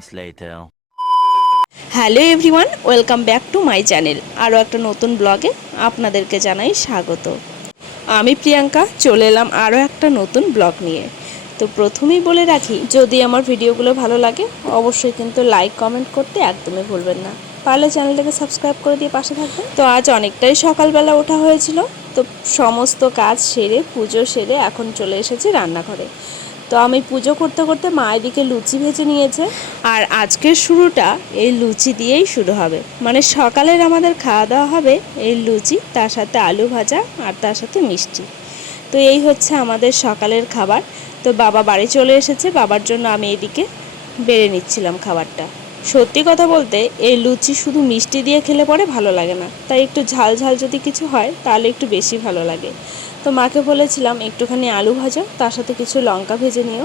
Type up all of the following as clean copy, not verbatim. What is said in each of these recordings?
moments later. Hello everyone, welcome back to my channel. আরও একটা নতুন ব্লগে আপনাদেরকে জানাই স্বাগত। আমি প্রিয়াঙ্কা চলে এলাম আরও একটা নতুন ব্লগ নিয়ে। তো প্রথমেই বলে রাখি, যদি আমার ভিডিওগুলো ভালো লাগে অবশ্যই কিন্তু লাইক কমেন্ট করতে একদমই ভুলবেন না। পারলে চ্যানেলটাকে সাবস্ক্রাইব করে দিয়ে পাশে থাকবেন। তো আজ অনেকটাই সকালবেলা ওঠা হয়েছিল, তো সমস্ত কাজ সেরে পুজো সেরে এখন চলে এসেছি রান্নাঘরে। তো আমি পুজো করতে করতে মা এদিকে লুচি ভেজে নিয়েছে, আর আজকের শুরুটা এই লুচি দিয়েই শুরু হবে। মানে সকালের আমাদের খাওয়া দাওয়া হবে এই লুচি, তার সাথে আলু ভাজা আর তার সাথে মিষ্টি। তো এই হচ্ছে আমাদের সকালের খাবার। তো বাবা বাড়ি চলে এসেছে, বাবার জন্য আমি এদিকে বেড়ে নিচ্ছিলাম খাবারটা। সত্যি কথা বলতে এই লুচি শুধু মিষ্টি দিয়ে খেলে পরে ভালো লাগে না, তাই একটু ঝাল ঝাল যদি কিছু হয় তাহলে একটু বেশি ভালো লাগে। তো মাকে বলেছিলাম একটুখানি আলু ভাজা, তার সাথে কিছু লঙ্কা ভেজে নিও।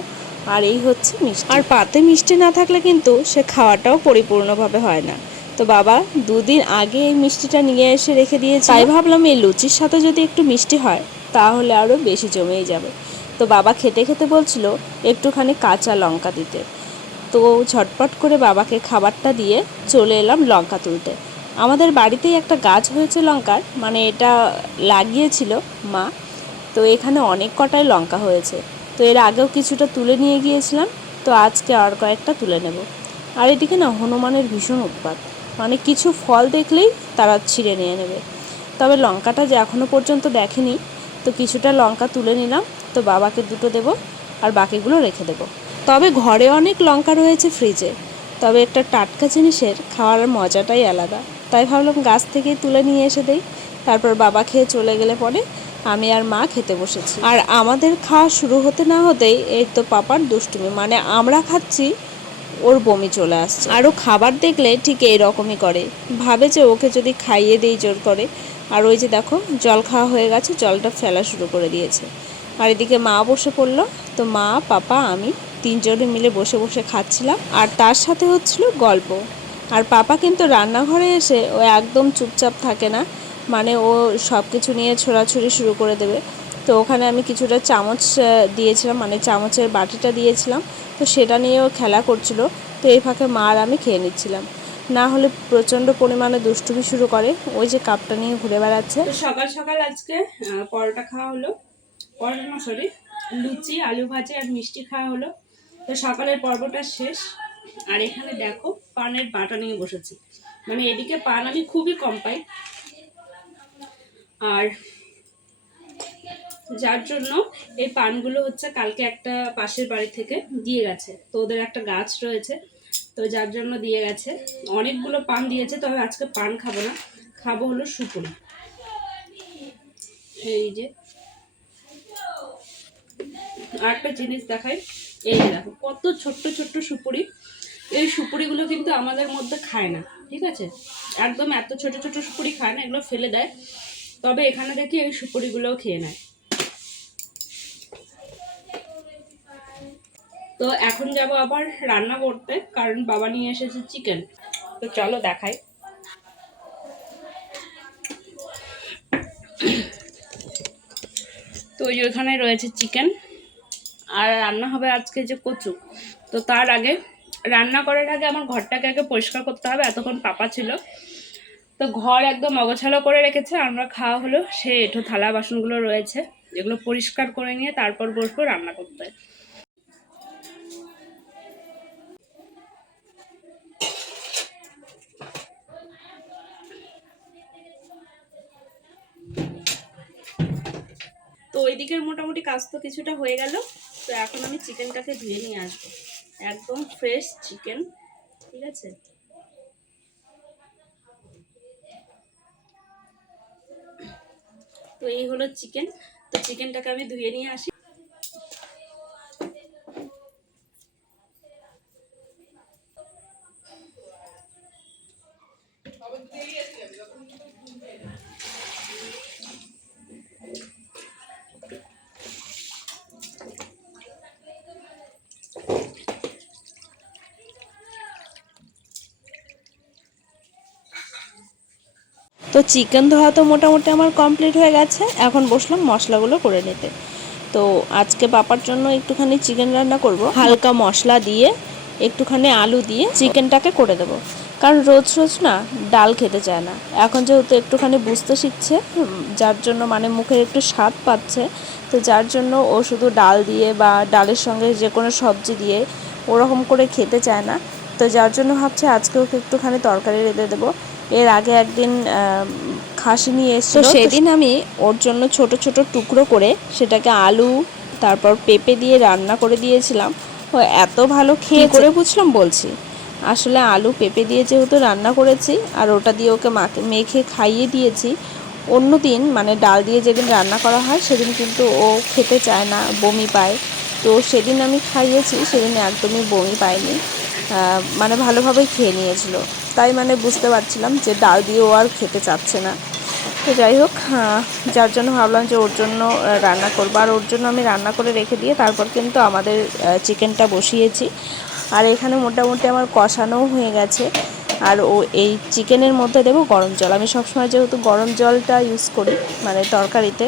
আর এই হচ্ছে মিষ্টি। আর পাতে মিষ্টি না থাকলে কিন্তু সে খাওয়াটাও পরিপূর্ণভাবে হয় না। তো বাবা দুদিন আগে এই মিষ্টিটা নিয়ে এসে রেখে দিয়েছে, তাই ভাবলাম এই লুচির সাথে যদি একটু মিষ্টি হয় তাহলে আরও বেশি জমেই যাবে। তো বাবা খেতে খেতে বলছিল একটুখানি কাঁচা লঙ্কা দিতে। তো ঝটপট করে বাবাকে খাবারটা দিয়ে চলে এলাম লঙ্কা তুলতে। আমাদের বাড়িতেই একটা গাছ হয়েছে লঙ্কার, মানে এটা লাগিয়েছিল মা। তো এখানে অনেক কটাই লঙ্কা হয়েছে। তো এর আগেও কিছুটা তুলে নিয়ে গিয়েছিলাম, তো আজকে আর কয়েকটা তুলে নেব। আর এদিকে না হনুমানের ভীষণ উৎপাত, মানে কিছু ফল দেখলেই তারা ছিঁড়ে নিয়ে নেবে। তবে লঙ্কাটা যে এখনও পর্যন্ত দেখেনি, তো কিছুটা লঙ্কা তুলে নিলাম। তো বাবাকে দুটো দেবো আর বাকিগুলো রেখে দেবো। তবে ঘরে অনেক লঙ্কা রয়েছে ফ্রিজে, তবে একটা টাটকা জিনিসের খাওয়ার মজাটাই আলাদা। তাই ভাবলাম গাছ থেকেই তুলে নিয়ে এসে দেই। তারপর বাবা খেয়ে চলে গেলে পরে আমি আর মা খেতে বসেছি। আর আমাদের খাওয়া শুরু হতে না হতেই এই তো পাপার দুষ্টুমি, মানে আমরা খাচ্ছি ওর বমি চলে আসছে। আরও খাবার দেখলে ঠিক এই রকমই করে, ভাবে যে ওকে যদি খাইয়ে দিই জোর করে। আর ওই যে দেখো জল খাওয়া হয়ে গেছে, জলটা ফেলা শুরু করে দিয়েছে। আর এদিকে মা বসে পড়লো। তো মা পাপা আমি তিনজনে মিলে বসে বসে খাচ্ছিলাম, আর তার সাথে হচ্ছিল গল্প। আর পাপা কিন্তু রান্নাঘরে এসে ও একদম চুপচাপ থাকে না, মানে ও সব কিছু নিয়ে ছোড়াছুড়ি শুরু করে দেবে। তো ওখানে আমি কিছুটা চামচ দিয়েছিলাম, মানে চামচের বাটিটা দিয়েছিলাম, তো সেটা নিয়েও খেলা করছিল। তো এই ফাঁকে মা আর আমি খেয়ে নিচ্ছিলাম, না হলে প্রচণ্ড পরিমাণে দুষ্টুমি শুরু করে। ওই যে কাপটা নিয়ে ঘুরে বেড়াচ্ছে। তো সকাল সকাল আজকে পরোটা খাওয়া হলো, পরোটা না সরি লুচি আলু ভাজা আর মিষ্টি খাওয়া হলো। তো সকালের পর্বটা শেষ। আর এখানে দেখো পানের বাটা নিয়ে বসেছি, মানে এদিকে পান আমি খুবই কম পাই, আর যার জন্য এই পানগুলো হচ্ছে কালকে একটা পাশের বাড়ি থেকে দিয়ে গেছে। তো ওদের একটা গাছ রয়েছে, তো যার জন্য দিয়ে গেছে। অনেকগুলো পান দিয়েছে, তবে আজকে পান খাবো না, খাবো হলো সুপুরি। এই যে আরেকটা জিনিস দেখাই, এই যে দেখো কত ছোট্ট ছোট্ট সুপুরি। এই সুপুরিগুলো কিন্তু আমাদের মধ্যে খায় না, ঠিক আছে, একদম এত ছোট ছোট সুপুরি খায় না, এগুলো ফেলে দেয়। তবে এখানে দেখি এই সুপুরিগুলোও খেয়ে নেয়। তো এখন যাব আবার রান্না করতে, কারণ বাবা নিয়ে এসেছে চিকেন। তো চলো দেখাই। তো ওইখানে রয়েছে চিকেন, আর রান্না হবে আজকে যে কচু। তো তার আগে রান্না করার আগে আমার ঘরটাকে আগে পরিষ্কার করতে হবে। এতক্ষণ পাপা ছিল, তো ঘর একদম অগোছালো করে রেখেছে। আমরা খাওয়া হলো, সে এঁঠো থালা বাসনগুলো রয়েছে, এগুলো পরিষ্কার করে নিয়ে তারপর বসবো রান্না করতে। তো ওই দিকের মোটামুটি কাজ তো কিছুটা হয়ে গেল। তো এখন আমি চিকেনটাকে ধুয়ে নিয়ে আসবো, একদম ফ্রেশ চিকেন, ঠিক আছে। তো এই হলো চিকেন, তো চিকেনটাকে আমি ধুয়ে নিয়ে আসি। তো চিকেন ধোয়া তো মোটামুটি আমার কমপ্লিট হয়ে গেছে, এখন বসলাম মশলাগুলো করে নিতে। তো আজকে পাপার জন্য একটুখানি চিকেন রান্না করব হালকা মশলা দিয়ে। একটুখানি আলু দিয়ে চিকেনটাকে করে দেবো। কারণ রোজ রোজ না ডাল খেতে চায় না। এখন যেহেতু একটুখানি বুঝতে শিখছে, যার জন্য মানে মুখের একটু স্বাদ পাচ্ছে, তো যার জন্য ও শুধু ডাল দিয়ে বা ডালের সঙ্গে যে কোনো সবজি দিয়ে ওরকম করে খেতে চায় না। তো যার জন্য ভাবছি আজকে ওকে একটুখানি তরকারি রেঁধে দেবো। এর আগে একদিন খাসি নিয়ে এসেছিল, তো সেদিন আমি ওর জন্য ছোট ছোট টুকরো করে সেটাকে আলু তারপর পেঁপে দিয়ে রান্না করে দিয়েছিলাম। ও এত ভালো খেয়ে করে বুঝলাম বলছি। আসলে আলু পেঁপে দিয়ে যেহেতু রান্না করেছি আর ওটা দিয়ে ওকে মেখে খাইয়ে দিয়েছি। অন্য দিন মানে ডাল দিয়ে যেদিন রান্না করা হয় সেদিন কিন্তু ও খেতে চায় না, বমি পায়। তো সেদিন আমি খাইয়েছি, সেদিন একদমই বমি পায়নি, মানে ভালোভাবেই খেয়ে নিয়েছিল। তাই মানে বুঝতে পারছিলাম যে ডাল দিয়ে ও আর খেতে চাচ্ছে না। তো যাই হোক, যার জন্য ভাবলাম যে ওর জন্য রান্না করবো। আর ওর জন্য আমি রান্না করে রেখে দিয়ে তারপর কিন্তু আমাদের চিকেনটা বসিয়েছি। আর এখানে মোটামুটি আমার কষানোও হয়ে গেছে। আর ও এই চিকেনের মধ্যে দেবো গরম জল। আমি সবসময় যেহেতু গরম জলটা ইউজ করি মানে তরকারিতে,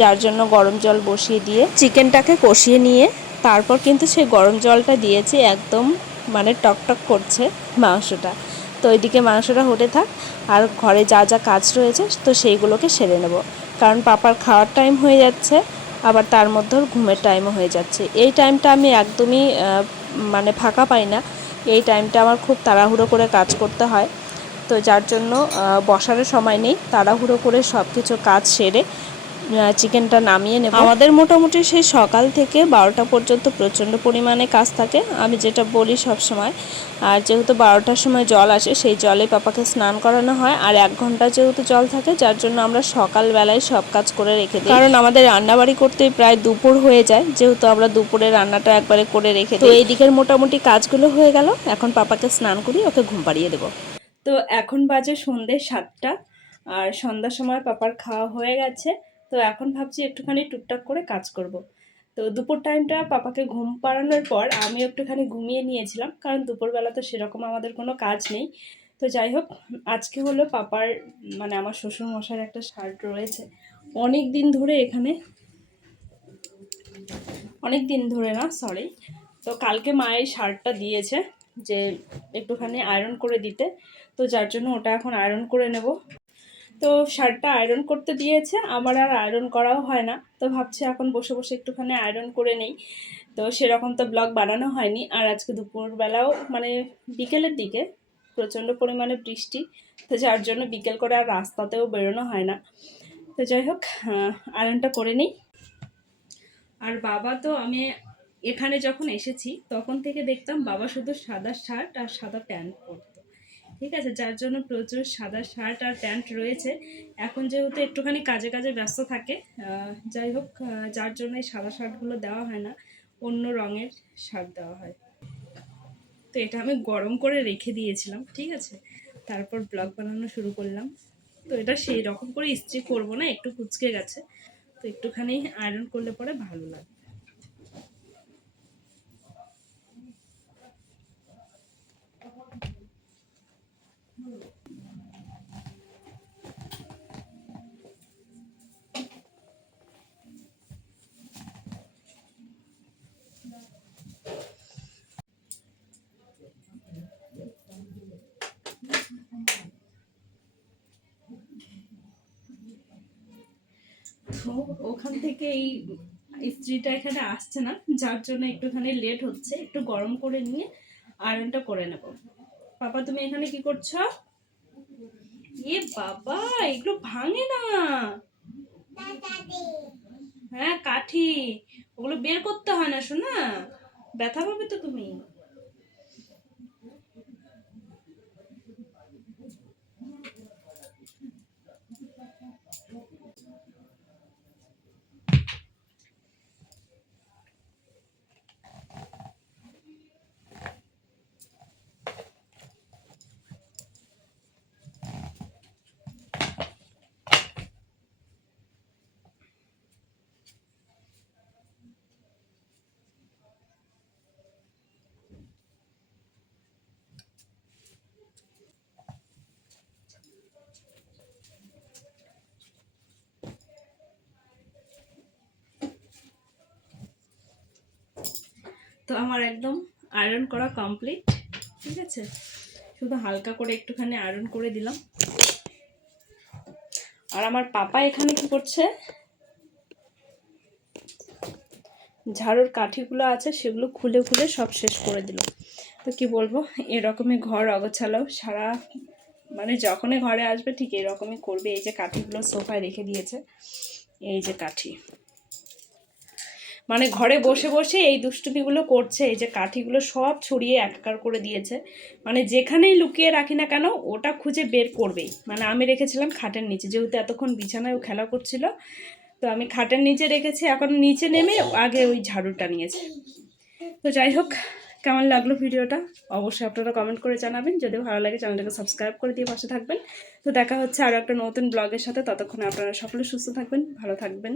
যার জন্য গরম জল বসিয়ে দিয়ে চিকেনটাকে কষিয়ে নিয়ে তারপর কিন্তু সেই গরম জলটা দিয়েছি। একদম মানে টকটক করছে মাংসটা। তো ওইদিকে মাংসটা হতে থাক, আর ঘরে যা যা কাজ রয়েছে তো সেইগুলোকে সেরে নেব। কারণ পাপার খাওয়ার টাইম হয়ে যাচ্ছে, আবার তার মধ্যেও ঘুমের টাইমও হয়ে যাচ্ছে। এই টাইমটা আমি একদমই মানে ফাঁকা পাই না। এই টাইমটা আমার খুব তাড়াহুড়ো করে কাজ করতে হয়। তো যার জন্য বসারও সময় নেই, তাড়াহুড়ো করে সব কিছু কাজ সেরে চিকেনটা নামিয়ে নেব। আমাদের মোটামুটি সেই সকাল থেকে 12টা পর্যন্ত প্রচণ্ড পরিমাণে কাজ থাকে, আমি যেটা বলি সব সময়। আর যেহেতু 12টার সময় জল আসে, সেই জলে পাপাকে স্নান করানো হয়। আর 1 ঘন্টা যেহেতু জল থাকে, যার জন্য আমরা সকালবেলায় সব কাজ করে রেখে দিই। কারণ আমাদের রান্নাবাড়ি করতে প্রায় দুপুর হয়ে যায়, যেহেতু আমরা দুপুরে রান্নাটা একবারে করে রেখে দিই। তো এই দিকের মোটামুটি কাজগুলো হয়ে গেল। এখন পাপাকে স্নান করি, ওকে ঘুম পাড়িয়ে দেবো। তো এখন বাজে সন্ধ্যে 7টা, আর সন্ধ্যার সময় পাপার খাওয়া হয়ে গেছে। তো এখন ভাবছি একটুখানি টুকটাক করে কাজ করব। তো দুপুর টাইমটা পাপাকে ঘুম পাড়ানোর পর আমি একটুখানি ঘুমিয়ে নিয়েছিলাম, কারণ দুপুরবেলা তো সেরকম আমাদের কোনো কাজ নেই। তো যাই হোক, আজকে হলো পাপার মানে আমার শ্বশুর মশাইয়ের একটা শার্ট রয়েছে অনেক দিন ধরে এখানে, অনেক দিন ধরে না সরি। তো কালকে মায়ের শার্টটা দিয়েছে যে একটুখানি আয়রন করে দিতে, তো যার জন্য ওটা এখন আয়রন করে নেব। তো শার্টটা আয়রন করতে দিয়েছে, আমার আর আয়রন করাও হয় না। তো ভাবছি এখন বসে বসে একটুখানি আয়রন করে নেই। তো সেরকম তো ব্লগ বানানো হয়নি। আর আজকে দুপুরবেলাও মানে বিকেলের দিকে প্রচণ্ড পরিমাণে বৃষ্টি, তো যার জন্য বিকেল করে আর রাস্তাতেও বেরোনো হয় না। তো যাই হোক, আয়রনটা করে নিই। আর বাবা তো আমি এখানে যখন এসেছি তখন থেকে দেখতাম বাবা শুধু সাদা শার্ট আর সাদা প্যান্ট পরতো, ঠিক আছে, যার জন্য প্রচুর সাদা শার্ট আর প্যান্ট রয়েছে। এখন যেহেতু একটুখানি কাজে কাজে ব্যস্ত থাকে, যাই হোক, যার জন্য এই সাদা শার্টগুলো দেওয়া হয় না, অন্য রঙের শার্ট দেওয়া হয়। তো এটা আমি গরম করে রেখে দিয়েছিলাম, ঠিক আছে, তারপর ব্লগ বানানো শুরু করলাম। তো এটা সেই রকম করে ইস্ত্রি করবো না, একটু কুচকে গেছে, তো একটুখানি আয়রন করলে পরে ভালো লাগে। তো ওখান থেকে এই ইস্ত্রিটা এখানে আসছে না, যার জন্য একটুখানি লেট হচ্ছে। একটু গরম করে নিয়ে আয়রনটা করে নেব। পাপা তুমি এখানে কি করছো? এ বাবা, এগুলো ভাঙে না। হ্যাঁ কাঠি, ওগুলো বের করতে হয় না শোনা, ব্যথা পাবে তো তুমি। তো আমার একদম আয়রন করা কমপ্লিট, ঠিক আছে। শুধু হালকা করে একটুখানি আয়রন করে দিলাম। আর আমার পাপা এখানে কি করছে, ঝাড়ুর কাঠিগুলো আছে সেগুলো খুলে খুলে সব শেষ করে দিল। তো কি বলবো, এরকমই ঘর অগোছালো সারা, মানে যখনই ঘরে আসবে ঠিক এরকমই করবে। এই যে কাঠিগুলো সোফায় রেখে দিয়েছে, এই যে কাঠি, মানে ঘরে বসে বসে এই দুষ্টুমিগুলো করছে। এই যে কাঠিগুলো সব ছড়িয়ে একাকার করে দিয়েছে, মানে যেখানেই লুকিয়ে রাখি না কেন ওটা খুঁজে বের করবেই। মানে আমি রেখেছিলাম খাটের নিচে, যেহেতু এতক্ষণ বিছানায় খেলা করছিল, তো আমি খাটের নিচে রেখেছি। এখন নিচে নেমে আগে ওই ঝাড়ুটা নিয়েছে। তো যাই হোক, কেমন লাগলো ভিডিওটা অবশ্যই আপনারা কমেন্ট করে জানাবেন। যদি ভালো লাগে চ্যানেলটাকে সাবস্ক্রাইব করে দিয়ে পাশে থাকবেন। তো দেখা হচ্ছে আরও একটা নতুন ব্লগের সাথে। ততক্ষণে আপনারা সকলে সুস্থ থাকবেন, ভালো থাকবেন।